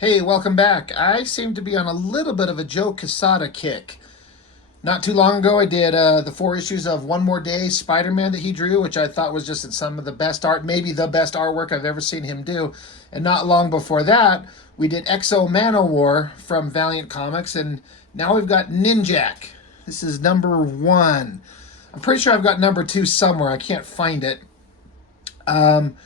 Hey, welcome back. I seem to be on a little bit of a Joe Quesada kick. Not too long ago, I did the 4 issues of One More Day Spider-Man that he drew, which I thought was just some of the best art, maybe the best artwork I've ever seen him do. And not long before that, we did Exo Manowar from Valiant Comics, and now we've got NINJAK. This is number one. I'm pretty sure I've got number two somewhere. I can't find it. Um,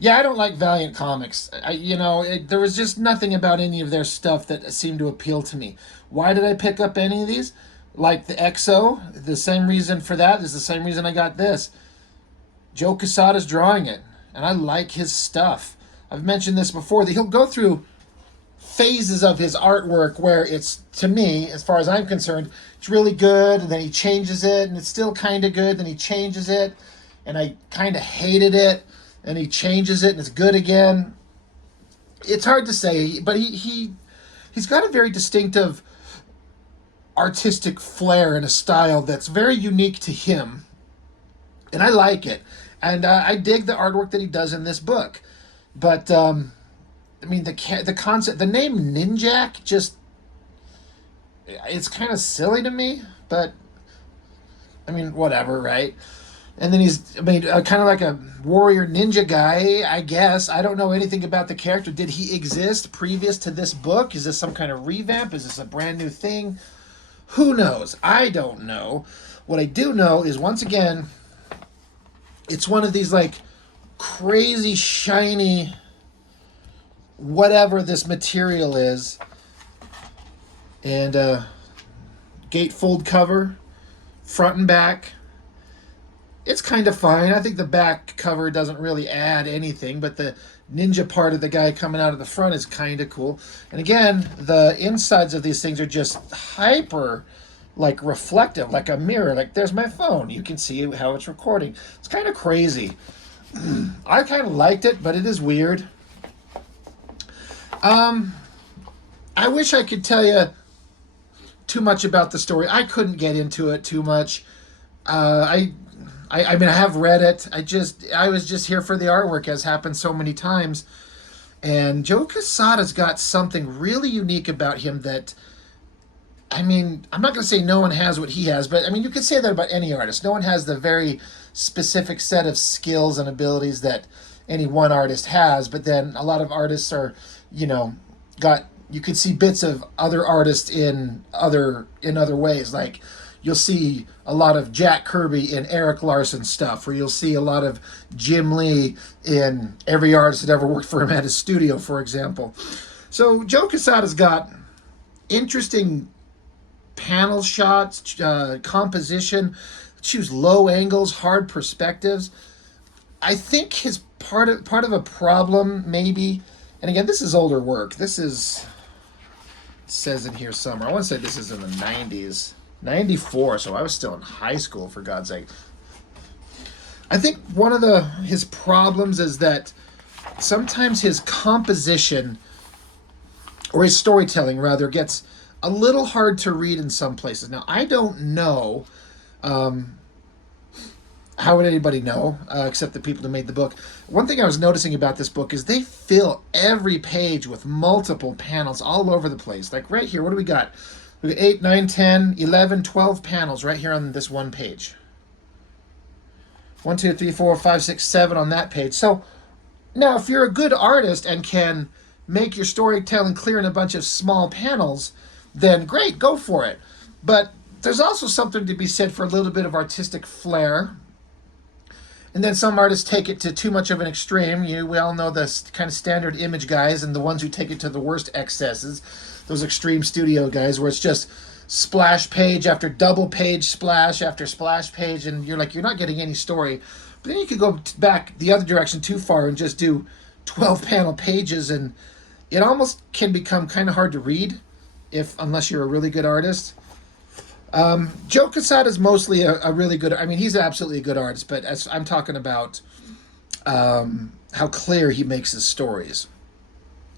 yeah, I don't like Valiant Comics. There was just nothing about any of their stuff that seemed to appeal to me. Why did I pick up any of these? Like the EXO, the same reason for that is the same reason I got this. Joe Quesada's drawing it, and I like his stuff. I've mentioned this before that he'll go through phases of his artwork where it's, to me, as far as I'm concerned, it's really good, and then he changes it, and it's still kind of good, then he changes it, and I kind of hated it, and he changes it, and it's good again. It's hard to say, but he's got a very distinctive artistic flair and a style that's very unique to him, and I like it. And I dig the artwork that he does in this book. But I mean, the concept, the name Ninjak, just it's kind of silly to me. But I mean, whatever, right? And then he's, I mean, kind of like a warrior ninja guy, I guess. I don't know anything about the character. Did he exist previous to this book? Is this some kind of revamp? Is this a brand new thing? Who knows? I don't know. What I do know is, once again, it's one of these like crazy shiny whatever this material is, and gatefold cover, front and back. It's kind of fine. I think the back cover doesn't really add anything, but the ninja part of the guy coming out of the front is kind of cool. And again, the insides of these things are just hyper, like, reflective, like a mirror. Like, there's my phone. You can see how it's recording. It's kind of crazy. I kind of liked it, but it is weird. I wish I could tell you too much about the story. I couldn't get into it too much. I mean, I have read it. I was just here for the artwork, as happened so many times. And Joe Quesada's got something really unique about him that, I mean, I'm not going to say no one has what he has, but I mean, you could say that about any artist. No one has the very specific set of skills and abilities that any one artist has, but then a lot of artists are, you could see bits of other artists in other ways. Like, you'll see a lot of Jack Kirby in Eric Larson stuff, or you'll see a lot of Jim Lee in every artist that ever worked for him at his studio, for example. So Joe Quesada's got interesting panel shots, composition, choose low angles, hard perspectives. I think his part of a problem, maybe, and again, this is older work. This is, it says in here somewhere, I want to say this is in the 90s. 94, so I was still in high school, for God's sake. I think one of his problems is that sometimes his composition, or his storytelling rather, gets a little hard to read in some places. Now, I don't know, how would anybody know, except the people who made the book? One thing I was noticing about this book is they fill every page with multiple panels all over the place. Like right here, what do we got? We got 8, 9, 10, 11, 12 panels right here on this one page. 1, 2, 3, 4, 5, 6, 7 on that page. So now, if you're a good artist and can make your storytelling clear in a bunch of small panels, then great, go for it. But there's also something to be said for a little bit of artistic flair. And then some artists take it to too much of an extreme. We all know the kind of standard image guys and the ones who take it to the worst excesses. Those extreme studio guys where it's just splash page after double page splash after splash page, and you're like, you're not getting any story. But then you could go back the other direction too far and just do 12 panel pages, and it almost can become kind of hard to read unless you're a really good artist. Joe Quesada is mostly a really good, I mean, he's absolutely a good artist, but as I'm talking about how clear he makes his stories.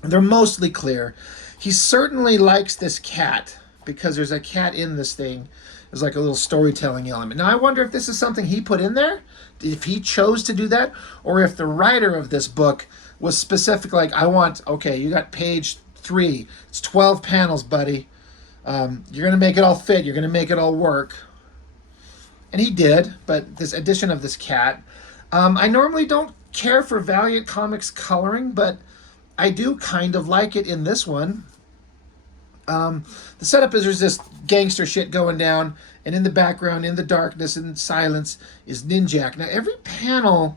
They're mostly clear. He certainly likes this cat, because there's a cat in this thing. There's like a little storytelling element. Now, I wonder if this is something he put in there, if he chose to do that, or if the writer of this book was specific. Like, I want, okay, you got page 3. It's 12 panels, buddy. You're going to make it all fit. You're going to make it all work. And he did, but this addition of this cat. I normally don't care for Valiant Comics coloring, but I do kind of like it in this one. The setup is there's this gangster shit going down, and in the background, in the darkness and silence, is NINJAK. Now, every panel,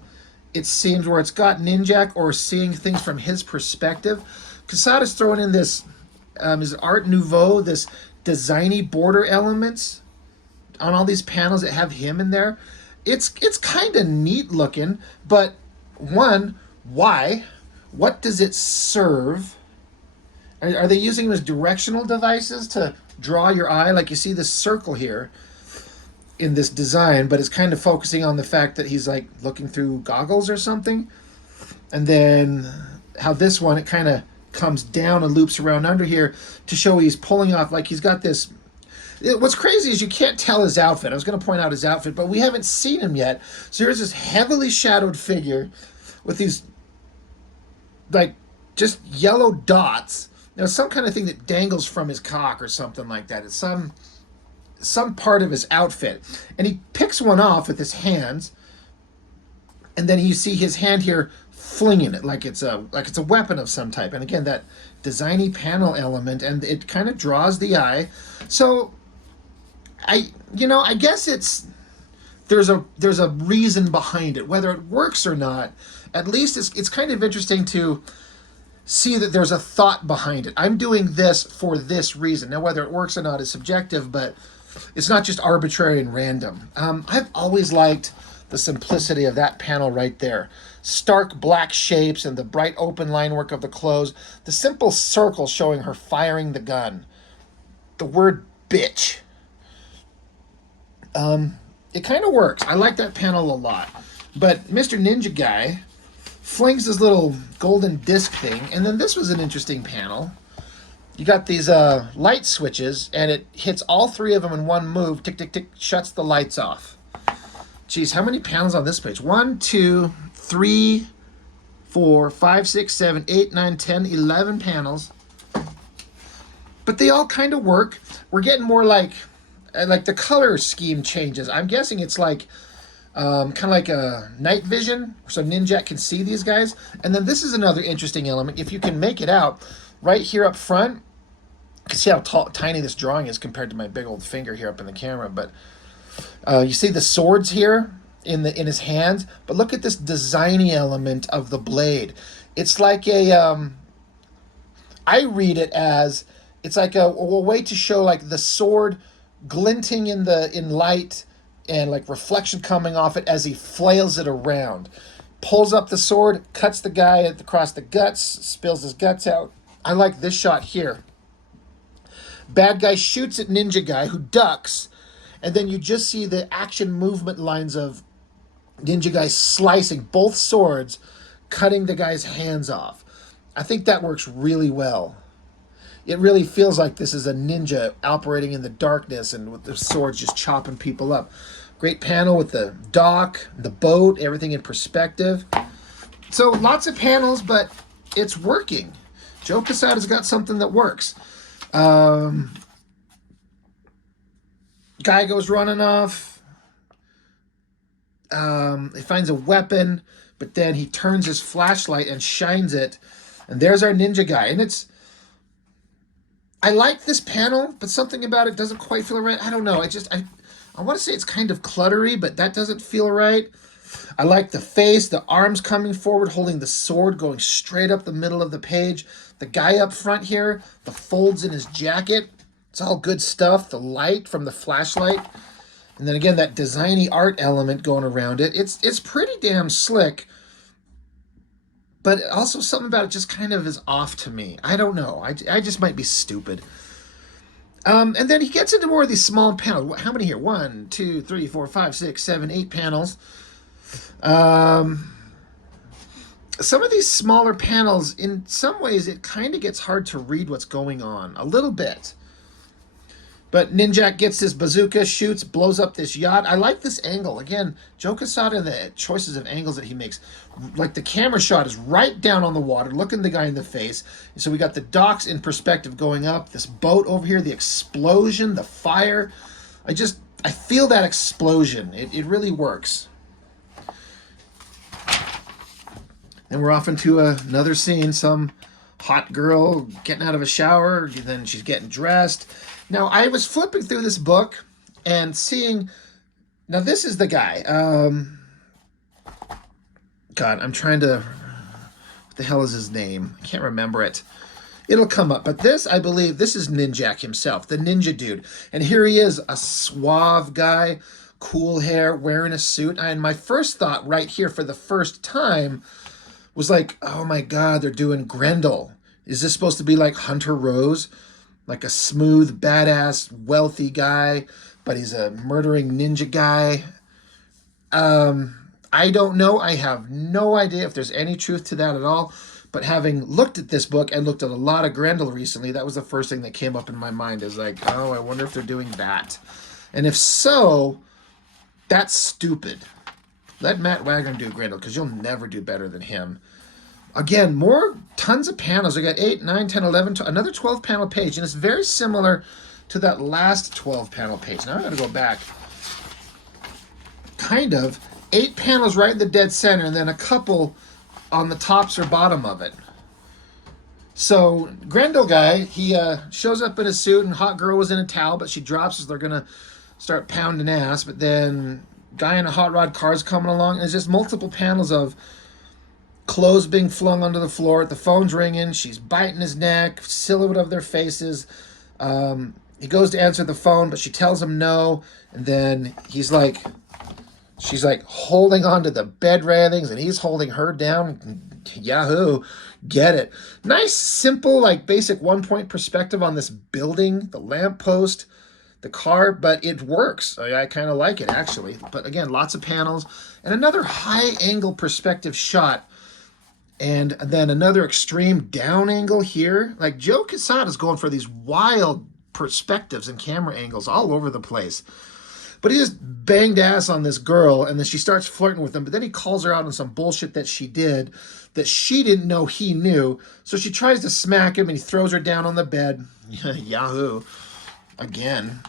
it seems, where it's got NINJAK or seeing things from his perspective, Quesada's throwing in this is Art Nouveau, this designy border elements on all these panels that have him in there. It's kind of neat looking, but one, why? What does it serve? Are they using them as directional devices to draw your eye? Like, you see this circle here in this design, but it's kind of focusing on the fact that he's like looking through goggles or something. And then how this one, it kind of comes down and loops around under here to show he's pulling off, like he's got this. What's crazy is you can't tell his outfit. I was going to point out his outfit, but we haven't seen him yet. So here's this heavily shadowed figure with these, like, just yellow dots. Now, some kind of thing that dangles from his cock or something like that. It's some part of his outfit. And he picks one off with his hands, and then you see his hand here flinging it like it's a weapon of some type. And again, that designy panel element, and it kind of draws the eye. So I guess there's a reason behind it. Whether it works or not, at least it's kind of interesting to see that there's a thought behind it. I'm doing this for this reason. Now, whether it works or not is subjective, but it's not just arbitrary and random. I've always liked the simplicity of that panel right there. Stark black shapes and the bright open line work of the clothes. The simple circle showing her firing the gun. The word bitch. It kind of works. I like that panel a lot. But Mr. Ninja Guy flings this little golden disc thing, and then this was an interesting panel. You got these light switches, and it hits all 3 of them in one move. Tick, tick, tick, shuts the lights off. Geez, how many panels on this page? 1, 2, 3, 4, 5, 6, 7, 8, 9, 10, 11 panels. But they all kind of work. We're getting more like the color scheme changes. I'm guessing it's like kind of like a night vision, so NINJAK can see these guys. And then this is another interesting element. If you can make it out, right here up front, you can see how tiny this drawing is compared to my big old finger here up in the camera. But you see the swords here in his hands. But look at this designy element of the blade. It's like a I read it as it's like a way to show like the sword glinting in light and like reflection coming off it as he flails it around. Pulls up the sword, cuts the guy across the guts, spills his guts out. I like this shot here. Bad guy shoots at Ninja Guy, who ducks, and then you just see the action movement lines of Ninja Guy slicing both swords, cutting the guy's hands off. I think that works really well. It really feels like this is a ninja operating in the darkness and with the swords just chopping people up. Great panel with the dock, the boat, everything in perspective. So lots of panels, but it's working. Joe Quesada's got something that works. Guy goes running off. He finds a weapon, but then he turns his flashlight and shines it. And there's our Ninja Guy. And I like this panel, but something about it doesn't quite feel right. I don't know. I want to say it's kind of cluttery, but that doesn't feel right. I like the face, the arms coming forward, holding the sword, going straight up the middle of the page. The guy up front here, the folds in his jacket. It's all good stuff. The light from the flashlight. And then again, that designy art element going around it. It's pretty damn slick. But also something about it just kind of is off to me. I don't know. I just might be stupid. And then he gets into more of these small panels. How many here? 1, 2, 3, 4, 5, 6, 7, 8 panels. Some of these smaller panels, in some ways, it kind of gets hard to read what's going on. A little bit. But NINJAK gets his bazooka, shoots, blows up this yacht. I like this angle. Again, Joe Quesada and the choices of angles that he makes. Like the camera shot is right down on the water, looking the guy in the face. And so we got the docks in perspective going up, this boat over here, the explosion, the fire. I feel that explosion. It really works. Then we're off into another scene. Some hot girl getting out of a shower. Then she's getting dressed. Now, I was flipping through this book and seeing... Now, this is the guy. God, I'm trying to... What the hell is his name? I can't remember it. It'll come up. But this, I believe, this is NINJAK himself, the ninja dude. And here he is, a suave guy, cool hair, wearing a suit. And my first thought right here for the first time was like, oh my God, they're doing Grendel. Is this supposed to be like Hunter Rose? Like a smooth, badass, wealthy guy, but he's a murdering ninja guy. I don't know. I have no idea if there's any truth to that at all. But having looked at this book and looked at a lot of Grendel recently, that was the first thing that came up in my mind is like, oh, I wonder if they're doing that. And if so, that's stupid. Let Matt Wagner do Grendel because you'll never do better than him. Again, tons of panels. We got 8, 9, 10, 11, another 12 panel page. And it's very similar to that last 12 panel page. Now I got to go back. Kind of. 8 panels right in the dead center and then a couple on the tops or bottom of it. So Grendel guy, he shows up in a suit and hot girl was in a towel, but she drops as they're going to start pounding ass. But then guy in a hot rod car's coming along. And it's just multiple panels of clothes being flung onto the floor. The phone's ringing. She's biting his neck. Silhouette of their faces. He goes to answer the phone, but she tells him no. And then she's like holding onto the bed railings, and he's holding her down. Yahoo, get it. Nice, simple, like basic 1-point perspective on this building, the lamppost, the car, but it works. I kind of like it actually. But again, lots of panels and another high angle perspective shot. And then another extreme down angle here. Like Joe Quesada's going for these wild perspectives and camera angles all over the place. But he just banged ass on this girl, and then she starts flirting with him. But then he calls her out on some bullshit that she did that she didn't know he knew. So she tries to smack him, and he throws her down on the bed. Yahoo. Again.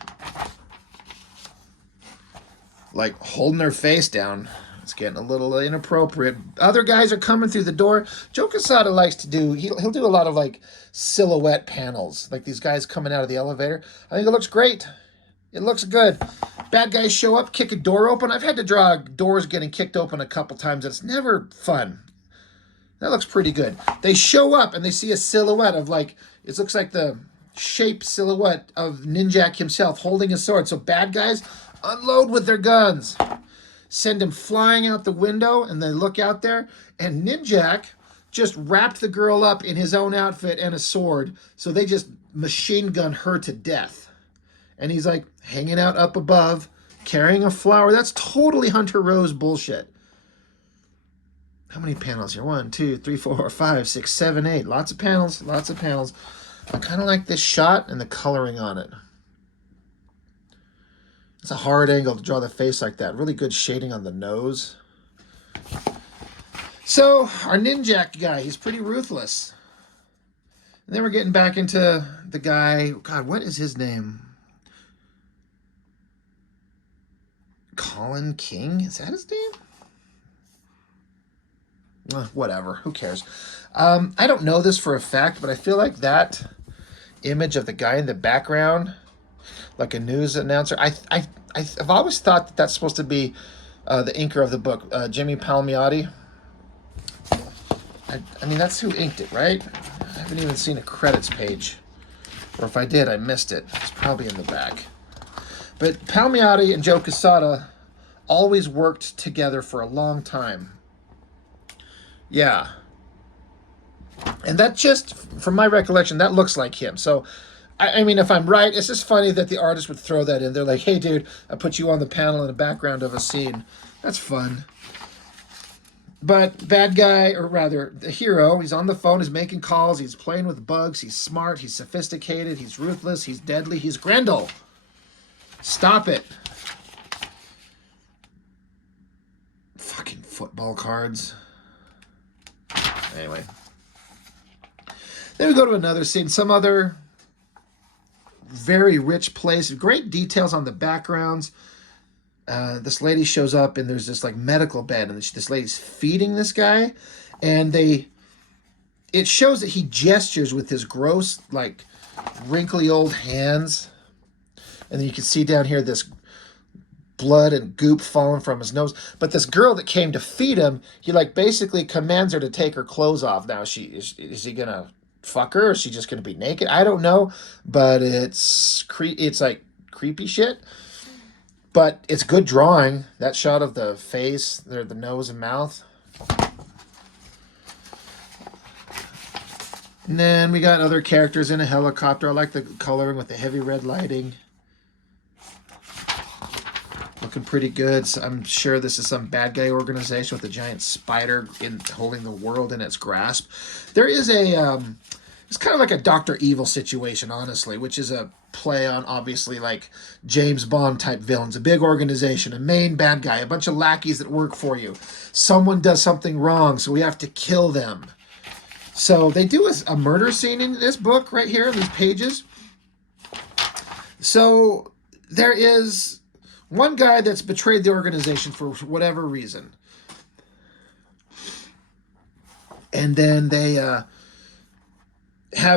Like holding her face down. It's getting a little inappropriate. Other guys are coming through the door. Joe Quesada likes to do, he'll do a lot of like silhouette panels. Like these guys coming out of the elevator. I think it looks great. It looks good. Bad guys show up, kick a door open. I've had to draw doors getting kicked open a couple times. It's never fun. That looks pretty good. They show up and they see a silhouette of like, it looks like the shape silhouette of NINJAK himself holding a sword. So bad guys unload with their guns. Send him flying out the window, and they look out there, and NINJAK just wrapped the girl up in his own outfit and a sword, so they just machine gun her to death. And he's like hanging out up above, carrying a flower. That's totally Hunter Rose bullshit. How many panels here? 1, 2, 3, 4, 5, 6, 7, 8. Lots of panels, lots of panels. I kind of like this shot and the coloring on it. It's a hard angle to draw the face like that. Really good shading on the nose. So, our NINJAK guy, he's pretty ruthless. And then we're getting back into the guy. God, what is his name? Colin King? Is that his name? Whatever. Who cares? I don't know this for a fact, but I feel like that image of the guy in the background, like a news announcer, I've always thought that that's supposed to be the inker of the book, Jimmy Palmiotti. I mean, that's who inked it, right? I haven't even seen a credits page. Or if I did, I missed it. It's probably in the back. But Palmiotti and Joe Quesada always worked together for a long time. Yeah. And that just, from my recollection, that looks like him. So, I mean, if I'm right, it's just funny that the artist would throw that in. They're like, hey, dude, I put you on the panel in the background of a scene. That's fun. But bad guy, or rather, the hero, he's on the phone, he's making calls, he's playing with bugs, he's smart, he's sophisticated, he's ruthless, he's deadly, he's Grendel. Stop it. Fucking football cards. Anyway. Then we go to another scene. Some other very rich place. Great details on the backgrounds. This lady shows up and there's this like medical bed, and this lady's feeding this guy, and it shows that he gestures with his gross, like, wrinkly old hands, and then you can see down here this blood and goop falling from his nose. But this girl that came to feed him, he like basically commands her to take her clothes off. Now is he gonna fuck her, or is she just gonna be naked? I don't know, but it's like creepy shit. But it's good drawing. That shot of the face, the nose and mouth. And then we got other characters in a helicopter. I like the coloring with the heavy red lighting. Looking pretty good. So I'm sure this is some bad guy organization with a giant spider holding the world in its grasp. There is it's kind of like a Dr. Evil situation, honestly, which is a play on, obviously, like James Bond type villains. A big organization, a main bad guy, a bunch of lackeys that work for you. Someone does something wrong, so we have to kill them. So they do a murder scene in this book right here, in these pages. So there is one guy that's betrayed the organization for whatever reason. And then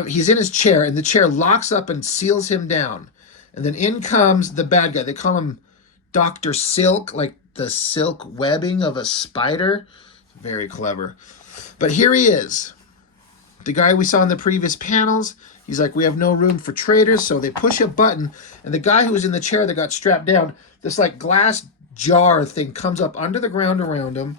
he's in his chair, and the chair locks up and seals him down. And then in comes the bad guy. They call him Dr. Silk, like the silk webbing of a spider. Very clever. But here he is. The guy we saw in the previous panels. He's like, we have no room for traitors. So they push a button, and the guy who was in the chair that got strapped down, this like glass jar thing comes up under the ground around him.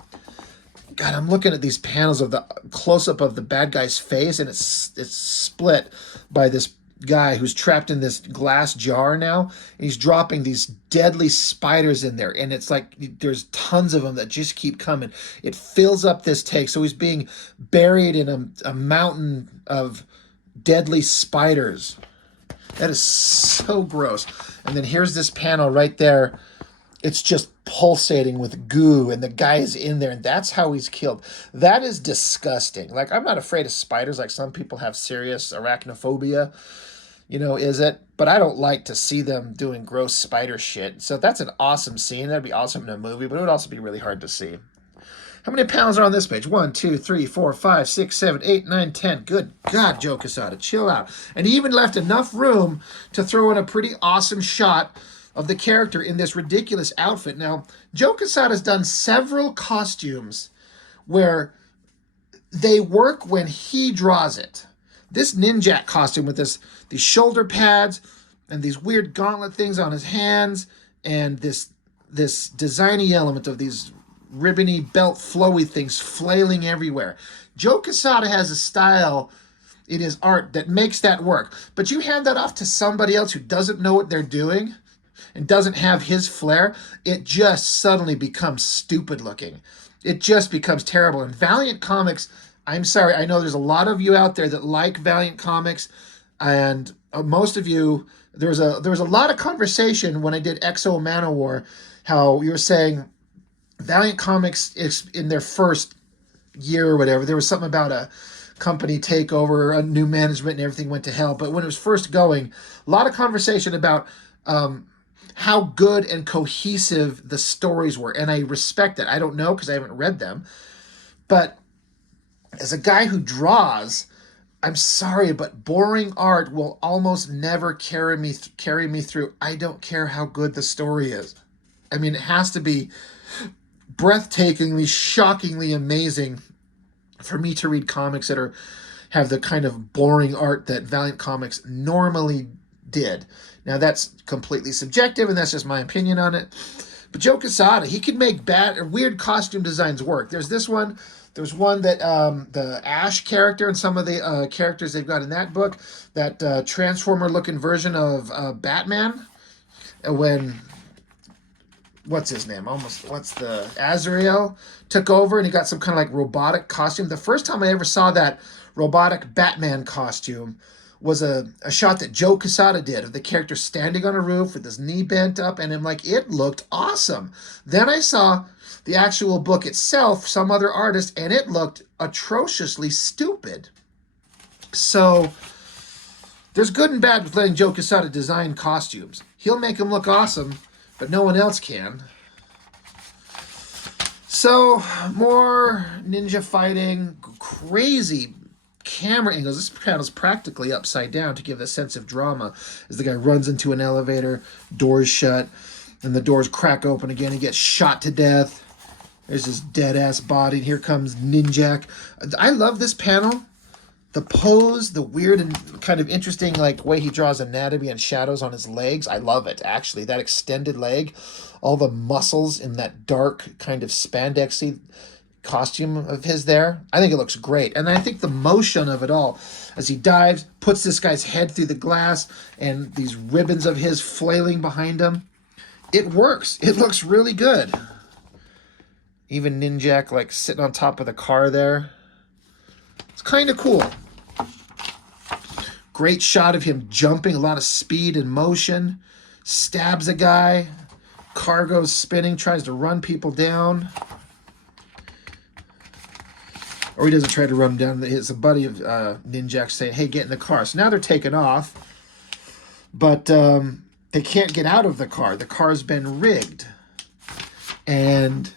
God, I'm looking at these panels of the close-up of the bad guy's face, and it's split by this guy who's trapped in this glass jar now. And he's dropping these deadly spiders in there, and it's like there's tons of them that just keep coming. It fills up this take, so he's being buried in a mountain of deadly spiders. That is so gross. And then here's this panel right there. It's just pulsating with goo, and the guy is in there, and that's how he's killed. That is disgusting. Like, I'm not afraid of spiders like some people have serious arachnophobia, is it? But I don't like to see them doing gross spider shit. So that's an awesome scene. That'd be awesome in a movie, but it would also be really hard to see. How many panels are on this page? 1, 2, 3, 4, 5, 6, 7, 8, 9, 10. Good God, Joe Quesada, chill out. And he even left enough room to throw in a pretty awesome shot of the character in this ridiculous outfit. Now, Joe Quesada's done several costumes where they work when he draws it. This NINJAK costume with these shoulder pads and these weird gauntlet things on his hands, and this designy element of these ribbony belt flowy things flailing everywhere. Joe Quesada has a style in his art that makes that work. But you hand that off to somebody else who doesn't know what they're doing and doesn't have his flair, it just suddenly becomes stupid looking. It just becomes terrible. And Valiant Comics, I'm sorry, I know there's a lot of you out there that like Valiant Comics, and most of you, there was a lot of conversation when I did Exo Manowar, how you were saying Valiant Comics is in their first year or whatever, there was something about a company takeover, a new management, and everything went to hell. But when it was first going, a lot of conversation about how good and cohesive the stories were. And I respect it. I don't know because I haven't read them. But as a guy who draws, I'm sorry, but boring art will almost never carry me through. I don't care how good the story is. I mean, it has to be breathtakingly, shockingly amazing for me to read comics that have the kind of boring art that Valiant Comics normally did. Now, that's completely subjective, and that's just my opinion on it. But Joe Quesada, he can make bad or weird costume designs work. There's this one. There's one that the Ash character and some of the characters they've got in that book, that Transformer-looking version of Batman, when what's his name? Azrael took over, and he got some kind of like robotic costume. The first time I ever saw that robotic Batman costume was a shot that Joe Quesada did of the character standing on a roof with his knee bent up, and I'm like, it looked awesome. Then I saw the actual book itself, some other artist, and it looked atrociously stupid. So there's good and bad with letting Joe Quesada design costumes. He'll make them look awesome, but no one else can. So, more ninja fighting, crazy camera angles. This panel's practically upside down to give a sense of drama as the guy runs into an elevator, doors shut, and the doors crack open again. He gets shot to death. There's this dead-ass body. Here comes NINJAK. I love this panel. The pose, the weird and kind of interesting like way he draws anatomy and shadows on his legs. I love it, actually. That extended leg, all the muscles in that dark kind of spandexy costume of his there. I think it looks great. And I think the motion of it all, as he dives, puts this guy's head through the glass, and these ribbons of his flailing behind him. It works. It looks really good. Even NINJAK like sitting on top of the car there. It's kind of cool. Great shot of him jumping, a lot of speed and motion. Stabs a guy. Car goes spinning, tries to run people down. Or he doesn't try to run down. It's a buddy of NINJAK saying, hey, get in the car. So now they're taking off. But they can't get out of the car. The car's been rigged. And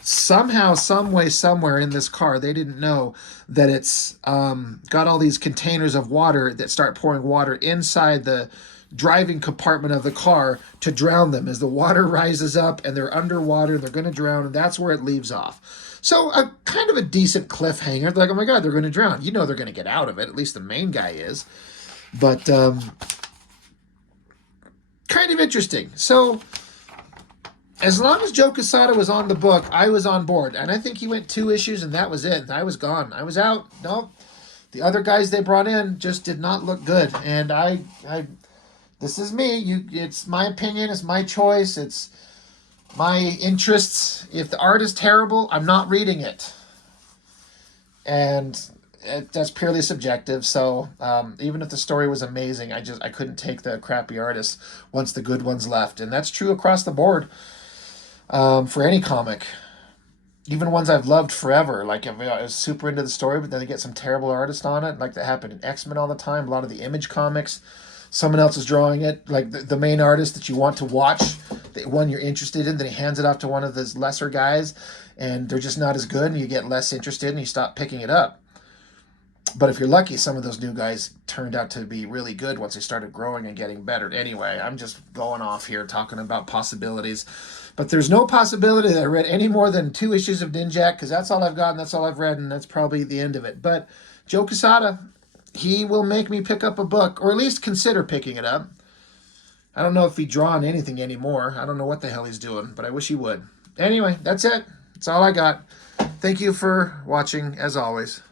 somehow, some way, somewhere in this car, they didn't know that it's got all these containers of water that start pouring water inside the driving compartment of the car to drown them. As the water rises up and they're underwater and they're going to drown, and that's where it leaves off. So a kind of a decent cliffhanger. They're like, oh my God, they're going to drown. You know they're going to get out of it. At least the main guy is. But kind of interesting. So as long as Joe Quesada was on the book, I was on board. And I think he went 2 issues and that was it. I was gone. I was out. Nope. The other guys they brought in just did not look good. And this is me. It's my opinion. It's my choice. It's my interests. If the art is terrible, I'm not reading it. And that's purely subjective. So even if the story was amazing, I couldn't take the crappy artists once the good ones left. And that's true across the board. For any comic, even ones I've loved forever. Like if I was super into the story, but then they get some terrible artist on it, like that happened in X-Men all the time. A lot of the Image comics, someone else is drawing it, like the main artist that you want to watch, the one you're interested in, then he hands it off to one of those lesser guys, and they're just not as good, and you get less interested, and you stop picking it up. But if you're lucky, some of those new guys turned out to be really good once they started growing and getting better. Anyway, I'm just going off here talking about possibilities. But there's no possibility that I read any more than 2 issues of NINJAK, because that's all I've got and that's all I've read, and that's probably the end of it. But Joe Quesada, he will make me pick up a book, or at least consider picking it up. I don't know if he's drawing anything anymore. I don't know what the hell he's doing, but I wish he would. Anyway, that's it. That's all I got. Thank you for watching, as always.